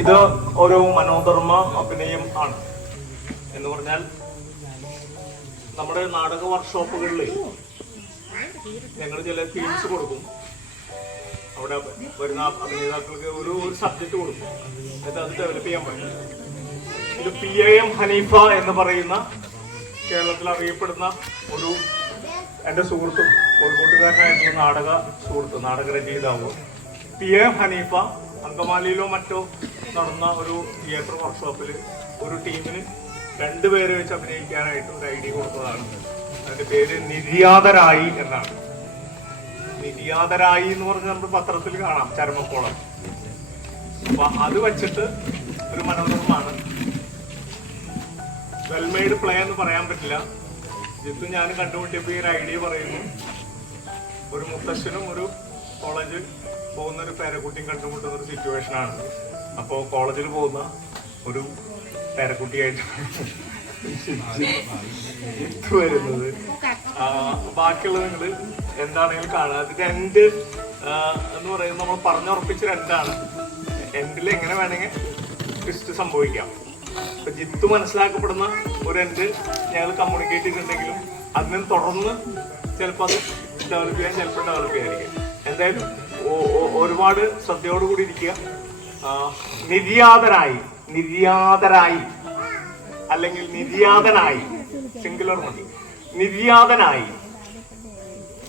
ഇത് ഒരു മനോധർമ്മ അഭിനയം ആണ്. എന്ന് പറഞ്ഞാൽ നമ്മുടെ നാടക വർക്ക്ഷോപ്പുകളിൽ ഞങ്ങൾ ചില തീംസ് കൊടുക്കും. അവിടെ വരുന്ന അഭിനേതാക്കൾക്ക് ഒരു സബ്ജക്റ്റ് കൊടുക്കും, എന്നിട്ട് അത് ഡെവലപ്പ് ചെയ്യാൻ പറ്റും. ഇത് PAM ഹനീഫ എന്ന് പറയുന്ന കേരളത്തിൽ അറിയപ്പെടുന്ന ഒരു എൻ്റെ സുഹൃത്തും കോഴിക്കോട്ടുകാരനായിട്ടുള്ള നാടക രചയിതാവ് PAM ഹനീഫ അങ്കമാലിയിലോ മറ്റോ നടന്ന ഒരു തിയേറ്റർ വർക്ക്ഷോപ്പിൽ ഒരു ടീമിന് 2 പേരെ വെച്ച് അഭിനയിക്കാനായിട്ട് ഒരു ഐഡിയ കൊടുത്തതാണ്. അതിന്റെ പേര് നിര്യാതരായി എന്നാണ്. നിര്യാതരായി എന്ന് പറഞ്ഞാൽ നമ്മൾ പത്രത്തിൽ കാണാം, ചരമക്കോളം. അപ്പൊ അത് വെച്ചിട്ട് ഒരു മനോരമമാണ്. വെൽമെയ്ഡ് പ്ലേ എന്ന് പറയാൻ പറ്റില്ല. ജിത്തു ഞാൻ കണ്ടുമുട്ടിയപ്പോൾ ഈ ഒരു ഐഡിയ പറയുന്നു. ഒരു മുത്തശ്ശനും ഒരു കോളേജിൽ പോകുന്ന ഒരു പേരക്കുട്ടിയും കണ്ടുമുട്ടുന്ന ഒരു സിറ്റുവേഷൻ ആണ്. അപ്പോൾ കോളേജിൽ പോകുന്ന ഒരു പേരക്കുട്ടിയായിട്ട് വരുന്നത്. ബാക്കിയുള്ളത് നിങ്ങൾ എന്താണെങ്കിലും കാണുക. അതിന്റെ എൻഡ് എന്ന് പറയുന്നത് നമ്മൾ പറഞ്ഞുറപ്പിച്ച എൻഡാണ്. എൻഡിൽ എങ്ങനെ വേണമെങ്കിൽ ട്വിസ്റ്റ് സംഭവിക്കാം. ഇപ്പൊ ജിത്തു മനസ്സിലാക്കപ്പെടുന്ന ഒരു എൻഡ് ഞങ്ങൾ കമ്മ്യൂണിക്കേറ്റ് ചെയ്തിട്ടുണ്ടെങ്കിലും അതിനെ തുടർന്ന് ചിലപ്പോൾ അത് ഡെവലപ്പ് ചെയ്യാൻ, ചിലപ്പോൾ ഡെവലപ്പ് ചെയ്യാതിരിക്കും. എന്തായാലും ഒരുപാട് ശ്രദ്ധയോടുകൂടി ഇരിക്കുക. നിര്യാതരായി അല്ലെങ്കിൽ നിര്യാതനായി, സിംഗുലർ മതി. നിര്യാതനായി.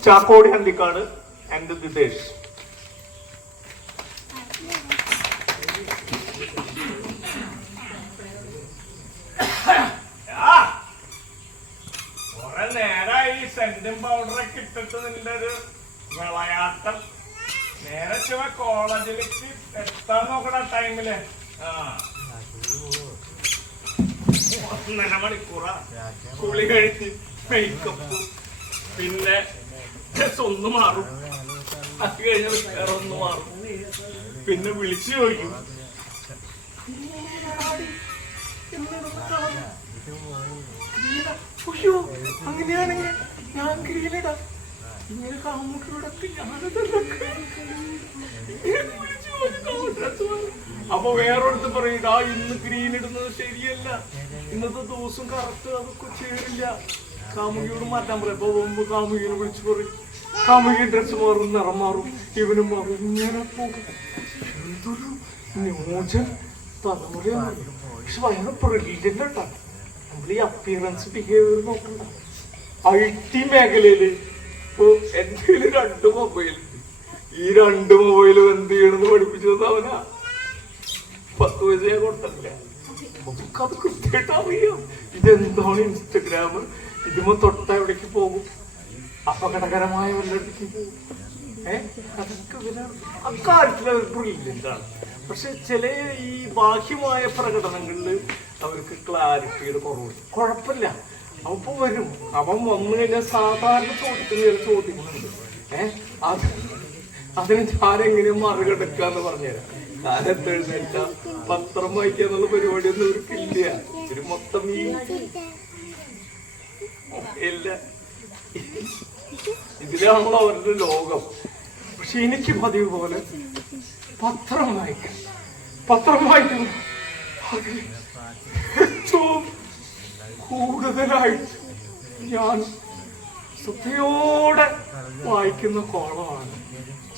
ചാക്കോടി ഹന്തിക്കാട് ആൻഡ് ദിദേശ്. കുറെ നേരമായി സെന്റും പൗഡറൊക്കെ ഇട്ടിട്ട് നിന്റെ ഒരു വിളയാട്ടം. നേരെ കോളേജിലേക്ക് എത്താൻ നോക്കണ ടൈമില് 1.5 മണിക്കൂറാ കുളി കഴിഞ്ഞ് മേക്കപ്പ്, പിന്നെ ഒന്ന് മാറും, അത് കഴിഞ്ഞ വേറെ ഒന്ന് മാറും, പിന്നെ വിളിച്ചു ചോദിക്കും അയ്യോ അങ്ങനെയാണെങ്കിൽ ഞാൻ ഗ്രീനിടാം, ഇങ്ങനെ കാമുകിയോടൊക്കെ അപ്പൊ വേറൊരുത്ത് പറയും ഇന്ന് ഗ്രീൻ ഇടുന്നത് ശരിയല്ല, ഇന്നത്തെ ദിവസം കറക്റ്റ് അതൊക്കെ ചേരില്ല, കാമുകിയോട് മാറ്റാൻ പറയും. അപ്പൊ മുമ്പ് കാമുകിനെ വിളിച്ചു പറയും, കാമുകി ഡ്രസ് മാറും, നിറം മാറും, ഇവനും മാറും, ഇങ്ങനെ പോകും. എന്തൊരു ന്യൂജൻ തലമുറയാണ്. പക്ഷെ ഭയങ്കര ബ്രില്യന്റ് കേട്ടാ. നമ്മൾ ഈ അപ്പിയറൻസ് ബിഹേവിയർ നോക്കണ്ട. IT മേഖലയില് ഇപ്പൊ എന്റെ 2 മൊബൈൽ, ഈ 2 മൊബൈലും എന്ത് ചെയ്യണമെന്ന് പഠിപ്പിച്ചത് അവനാ. 10 പൈസ ഞാൻ കൊടുത്തില്ല. നമുക്കത് കൃത്യമായിട്ട് അറിയാം ഇതെന്താണ് ഇൻസ്റ്റഗ്രാം, ഇതുമ്പോ തൊട്ട എവിടേക്ക് പോകും, അപകടകരമായ വല്ലയിടത്തേക്ക് പോകും. അതൊക്കെ അക്കാര്യത്തിൽ അവർ ബ്രില്യന്റാണ്. പക്ഷെ ചില ഈ ബാഹ്യമായ പ്രകടനങ്ങളില് അവർക്ക് ക്ലാരിറ്റിയുടെ കുറവുണ്ട്. കുഴപ്പമില്ല, അപ്പൊ വരും. അവൻ വന്നു കഴിഞ്ഞാൽ സാധാരണ ചോദിക്കുന്ന ചില ചോദ്യങ്ങളുണ്ട്. അതിന് ഞാനെങ്ങനെയും മറികടക്കാന്ന് പറഞ്ഞുതരാം. കാലത്ത് എഴുന്നേറ്റ പത്രം വായിക്കുക എന്നുള്ള പരിപാടിയൊന്നും ഇവർക്കില്ല. ഒരു മൊത്തം ഇല്ല, ഇതിലാണല്ലോ അവരുടെ ലോകം. പക്ഷെ എനിക്ക് പതിവ് പോലെ പത്രം വായിക്കുന്നു ഏറ്റവും കൂടുതലായിട്ട് ഞാൻ ശ്രദ്ധയോടെ വായിക്കുന്ന കോളമാണ്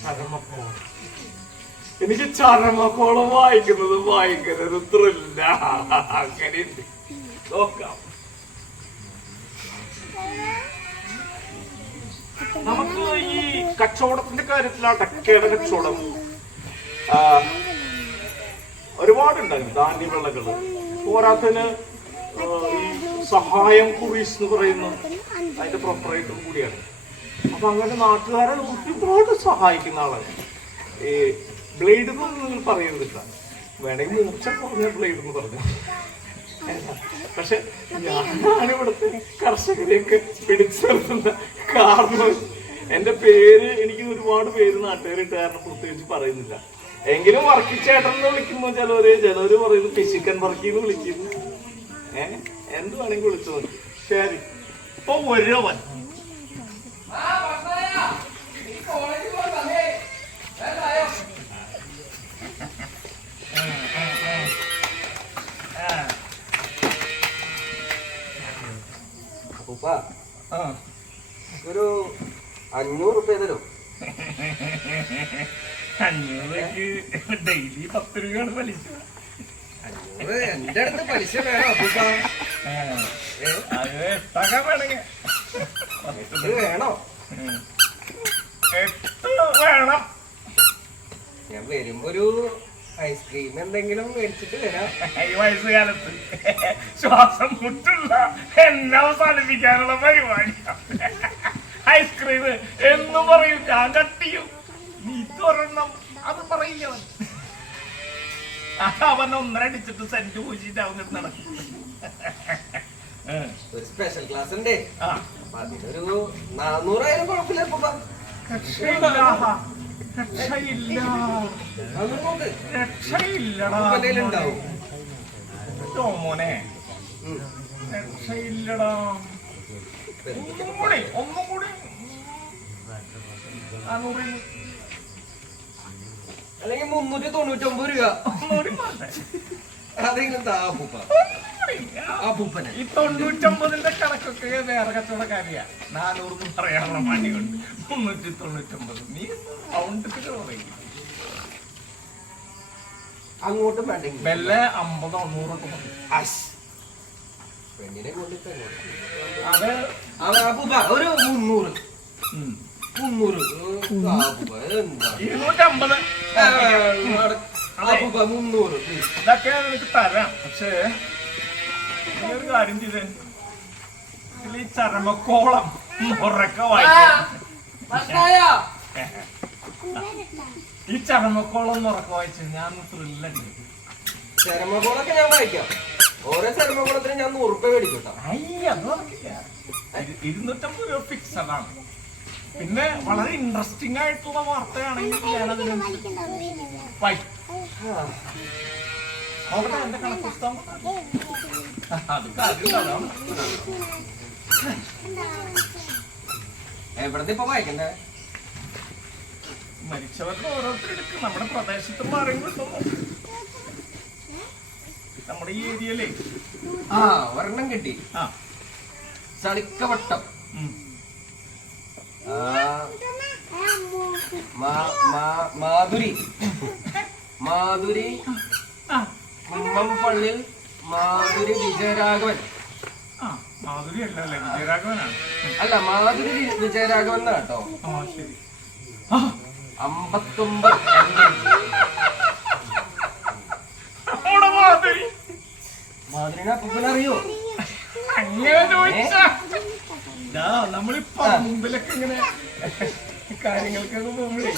ചരമക്കോളം. എനിക്ക് ചരമക്കോളം വായിക്കുന്നത് ഭയങ്കര ഒരു ത്രില്ല. അങ്ങനെയുണ്ട്, നോക്കാം. നമുക്ക് ഈ കച്ചവടത്തിന്റെ കാര്യത്തിലാണ്, ടക്കയുടെ കച്ചവടം ഒരുപാടുണ്ടായിരുന്നു. ധാന്യവിളകള് പോരാത്തതിന് ഈ സഹായം കുറീസ് എന്ന് പറയുന്ന അതിന്റെ പ്രൊപ്പറേറ്ററും കൂടിയാണ്. അപ്പൊ അങ്ങനെ നാട്ടുകാരെ ഒരുപാട് സഹായിക്കുന്ന ആളാണ്. ഈ ബ്ലേഡ് എന്ന് നിങ്ങൾ പറയരുതില്ല, വേണമെങ്കിൽ മൂർച്ച പറഞ്ഞ ബ്ലേഡ് എന്ന് പറഞ്ഞു. പക്ഷെ ഞാനാണ് ഇവിടുത്തെ കർഷകരെയൊക്കെ പിടിച്ചു നിർത്തുന്ന കാരണം. എന്റെ പേര് എനിക്ക് ഒരുപാട് പേര് നാട്ടുകാരിട്ട് കാരണം പ്രത്യേകിച്ച് പറയുന്നില്ല. എങ്കിലും വർക്കിച്ചേട്ടൻ എന്ന് വിളിക്കുമ്പോ ചിലവര് പറയുന്നു ഫിസിക്കൻ വർക്കിന്ന് വിളിക്കുന്നു. എന്ത് വേണമെങ്കിൽ വിളിച്ചു നോക്കി. ശരി, ഇപ്പൊ ഒരുവൻ 500 രൂപ തരും. 500 ഡെയിലി 10 രൂപയാണ് പലിശ. 500 എന്റെ അടുത്ത് പലിശ വേണോ അപ്പൂപ്പ? അത് എത്താക്കാൻ വേണമെങ്കിൽ 10 വേണോ? 8 വേണം. ഞാൻ വരുമ്പോ ഒരു ഐസ്ക്രീം എന്തെങ്കിലും മേടിച്ചിട്ട് വരാം. ഈ വയസ്സുകാലത്ത് ശ്വാസം മുട്ടുള്ള എന്നെ അവസാനിപ്പിക്കാനുള്ള പരിപാടിയാണ് ഐസ്ക്രീം എന്നും പറയും. ഞാൻ കട്ട് ചെയ്യും, നീ തുറണം അത് പറയില്ല. അവൻ 1.5 അടിച്ചിട്ട് സെന്റ് പൂച്ചിട്ട് അവൻ നടക്കും. ഒരു സ്പെഷ്യൽ ക്ലാസ് ഉണ്ട്, അപ്പൊ അതിനൊരു 400 ആയാലും കുഴപ്പമില്ല അപ്പൂപ്പ. രക്ഷയില്ലടാ മോനെ, രക്ഷയില്ലടാ. ഒന്നും കൂടി അല്ലെങ്കിൽ 399 രൂപ അതെങ്കിലും താ അപ്പൂപ്പ. അപ്പൂപ്പനെ ഈ 99ന്റെ കണക്കൊക്കെ വേറെ കച്ചവടക്കാരിയാ. 400 പറയാനുള്ള മണി കൊണ്ട് 399. നീ സൗണ്ടിട്ട് പറയും. അങ്ങോട്ടും വേണ്ടെങ്കിൽ വല്ല 50 100 മതി. പെണ്ണിനെ കൊണ്ടിട്ട് അത് അപ്പൂപ്പ ഒരു 300. 300 എന്താ 250. അപ്പൂപ്പ 300 ഇതൊക്കെ നിനക്ക് തരാം. പക്ഷേ ഒരു കാര്യം ചെയ്തേ, ഈ ചരമക്കോളം ഉറക്കെ വായിക്കാം. ഈ ചരമക്കോളം ഉറക്കെ വായിച്ചു ഞാൻ ത്രില്ലടിക്കും. ചരമക്കോളൊക്കെ ഞാൻ വായിക്കാം. ഓരോ ചരമക്കോളത്തിന് ഞാൻ 100 രൂപ മേടിക്കും കേട്ടോ. അത് നടക്കില്ല. 250 രൂപ ഫിക്സഡ് ആണ്. പിന്നെ വളരെ ഇൻട്രസ്റ്റിംഗ് ആയിട്ടുള്ള വാർത്തയാണെങ്കിൽ ഞാനതിന് വായിക്കും. നോക്കട്ടെ എന്റെ കണക്ക് പുസ്തകം. അത് കാര്യം എവിടത്തെ ഇപ്പൊ വായിക്കണ്ടേ? മരിച്ചവർക്ക് ഓരോരുത്തരെടുക്കും. നമ്മുടെ പ്രദേശത്ത് ആരെങ്കിലും നമ്മുടെ ഈ ഏരിയയിലേ ഒരെണ്ണം കിട്ടി. ചളിക്കവട്ടം മാധുരി കുമ്മംപള്ളിൽ മാധുരി വിജയരാഘവൻ. മാധുരി അല്ലല്ലേ, വിജയരാഘവനാണ്. അല്ല മാധുരി വിജയരാഘവൻ എന്നാ കേട്ടോ. ശരി. 59 മാധുരിനെ അപ്പൂപ്പനറിയോ? അങ്ങനെ ചോദിച്ചാ നമ്മളിപ്പോ മുമ്പിലൊക്കെ ഇങ്ങനെ കാര്യങ്ങൾക്കൊക്കെ പോകുമ്പോഴേ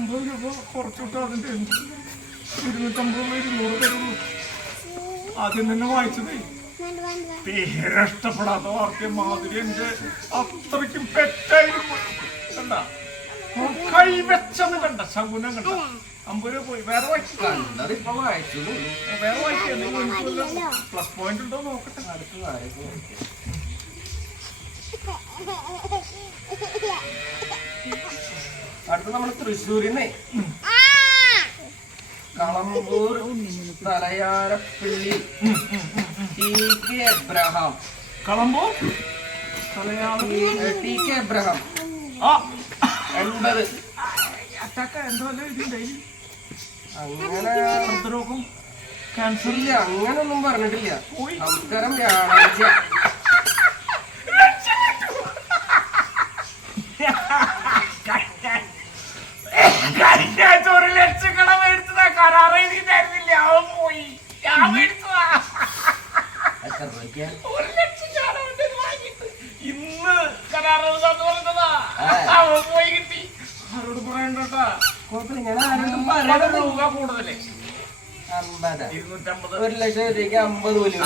$50 രൂപ കുറച്ചിട്ട് അതിന്റെ 250 200 തരുള്ളൂ. ആദ്യം തന്നെ വായിച്ചതേ പേരിഷ്ടപ്പെടാത്ത വാർത്ത. മാതിരി എന്റെ അത്രയ്ക്കും പെറ്റായിരുന്നു. കണ്ട കൈവെച്ചത് കണ്ട ശകുനം കണ്ട. 50 രൂപ പോയി. വേറെ വായിച്ചു വേറെ വായിക്കുക. പ്ലസ് പോയിന്റ് ഉണ്ടോ നോക്കട്ടെ. അടുത്ത് നമ്മൾ തൃശ്ശൂരിന്ന് Kalampur Thalayarappally TK Abraham. Kalampur TK Abraham 80. അങ്ങനെ ഹൃദ്രോഗം ക്യാൻസർ ഇല്ല, അങ്ങനൊന്നും പറഞ്ഞിട്ടില്ല. സംസ്കാരം വ്യാഴാഴ്ച. ഒരു ലക്ഷക്കട മേടിച്ചതാ. കരാർ എഴുതിയിട്ടായിരുന്നില്ല, അവൻ പോയി. ഞാൻ മേടിച്ചതാ. 1 ലക്ഷം വാങ്ങിട്ട് ഇന്ന് കരാർ എഴുതാന്ന് പറഞ്ഞതാ. അവൻ പോയി കിട്ടി. ആരോട് പറയണ്ടട്ടാ. രൂപ കൂടുതലേ. 250. 1 ലക്ഷം രൂപയ്ക്ക് 50 പോലും.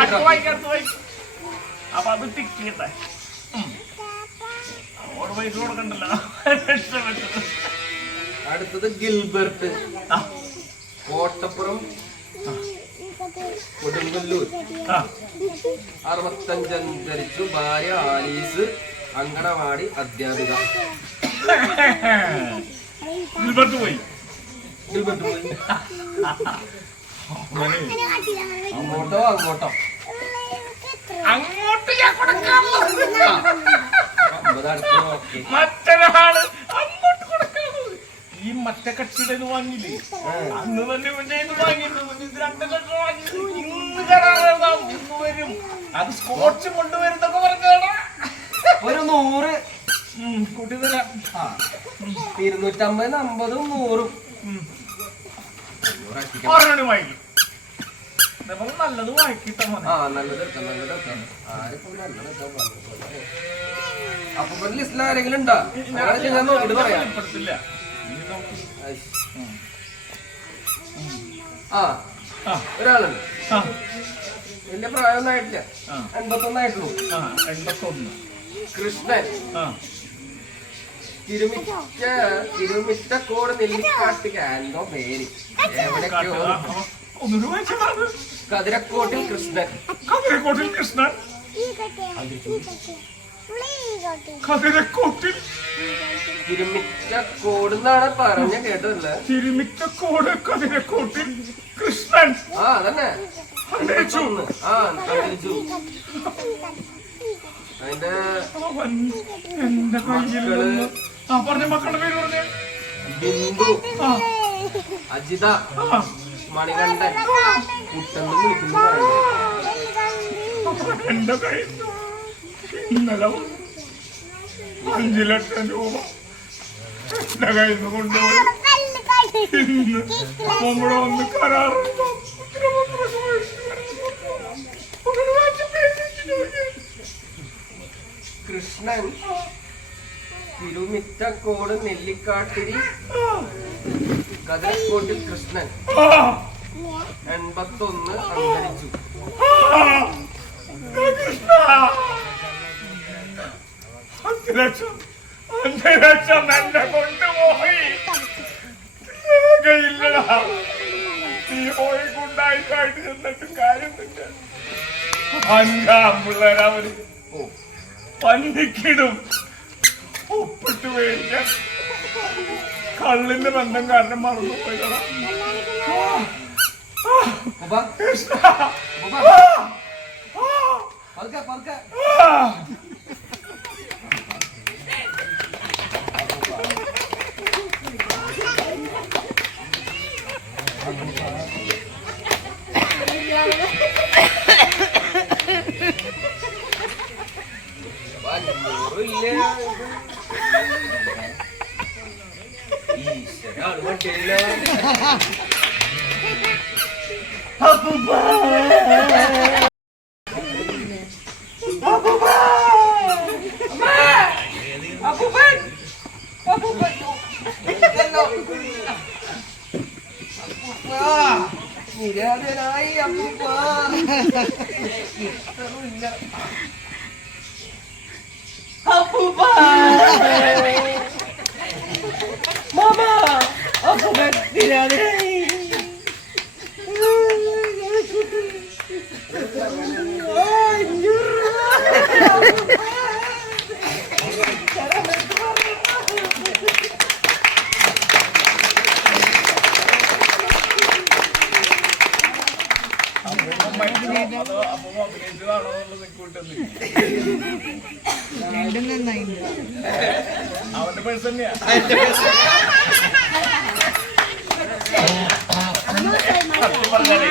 അടുത്ത് വായിക്കും. അപ്പൊ അത് ടിക്ക് ചെയ്യട്ടെ. അവിടെ പൈസ കൊടുക്കണ്ടല്ലോ. അടുത്തത് ഗിൽബർട്ട് കോട്ടപ്പുറം കൊടുങ്ങല്ലൂർ. 65 അന്തരിച്ചു. ഭാര്യ ആലീസ്, അങ്കണവാടി അധ്യാപിക. ഗിൽബർട്ട് പോയി. അങ്ങോട്ടോ അങ്ങോട്ടോ അങ്ങോട്ട് ഞാൻ കൊടുക്കാം. മറ്റൊരാള് അങ്ങോട്ട് കൊടുക്കാമോ? ഈ മറ്റേ കക്ഷിയുടെ വാങ്ങിയില്ലേ, അന്ന് തന്നെ വാങ്ങിയിരുന്നു. ഇത് 2 ലക്ഷം വാങ്ങി. ഇന്ന് കരാറെഴുതാം, ഇന്ന് വരും. അത് സ്കോച്ച് കൊണ്ടുവരുന്നൊക്കെ പറഞ്ഞാണ്. ഒരു 100 കൂട്ടി തരാം. 250, 50, 100 ഒരെണ്ണം വാങ്ങിക്കും. നല്ലത് വാങ്ങിക്കിട്ടാ മതി. നല്ലത് അപ്പൊ ലിസ്റ്റിൽ ആരെങ്കിലും ഉണ്ടോ? ഞാൻ നോക്കിട്ട് പറയാം. ഒരാളുണ്ട്. വലിയ പ്രായമൊന്നും ആയിട്ടില്ല, 81 ആയിട്ടുള്ളൂ. 81. കൃഷ്ണൻ, തിരുമിറ്റക്കോട് നെല്ലിക്കാട്ട് എന്തോ പേര്, എവിടെയൊക്കെയോ. കതിരക്കോട്ടിൽ കൃഷ്ണൻ. കതിരക്കോട്ടിൽ കൃഷ്ണൻ. കതിരക്കോട്ടിൽ തിരുമിറ്റക്കോട് എന്നാണ് പറഞ്ഞ കേട്ടതല്ല. തിരുമിറ്റക്കോട് കതിരക്കോട്ടിൽ കൃഷ്ണൻ. അതന്നെ. അതിന്റെ എന്റെ കയ്യിൽ പറഞ്ഞ മക്കളുടെ പേര് പറഞ്ഞേ. ബിന്ദു, അജിത, മണികണ്ഠൻ, കുട്ടെന്ന് വിളിക്കുന്നു. എന്റെ കയ്യിൽ ഇന്നലെ 5 ലക്ഷം രൂപ എന്റെ കയ്യിൽ നിന്ന് കൊണ്ടുപോയി. ഇന്ന് നമ്മുടെ ഒന്ന് കരാറുണ്ടാവും. കൃഷ്ണൻ, തിരുമിറ്റക്കോട് നെല്ലിക്കാട്ടിരി കതിരക്കോട്ടിൽ കൃഷ്ണൻ 81 അന്തരിച്ചു. 5 ലക്ഷം എന്നെ കൊണ്ടുപോയി. ഇല്ലടാ, നീ പോയി ഗുണ്ടായിട്ട് ചെന്നിട്ട് കാര്യമില്ല. 5 പിള്ളേരവര് പന്നിക്കിടും. ഒപ്പിട്ട് മേടിക്കാൻ കള്ളിന്റെ ബന്ധം കാരണം മറന്നുപോയതാ. നിരാധനായി അപ്പൂപ്പ ഇല്ല. അപ്പൂപ്പ മാമ, അപ്പൂപ്പ നിരാധനായി. അവന്റെ പേഴ്സ് തന്നെയാ. പറഞ്ഞാലേ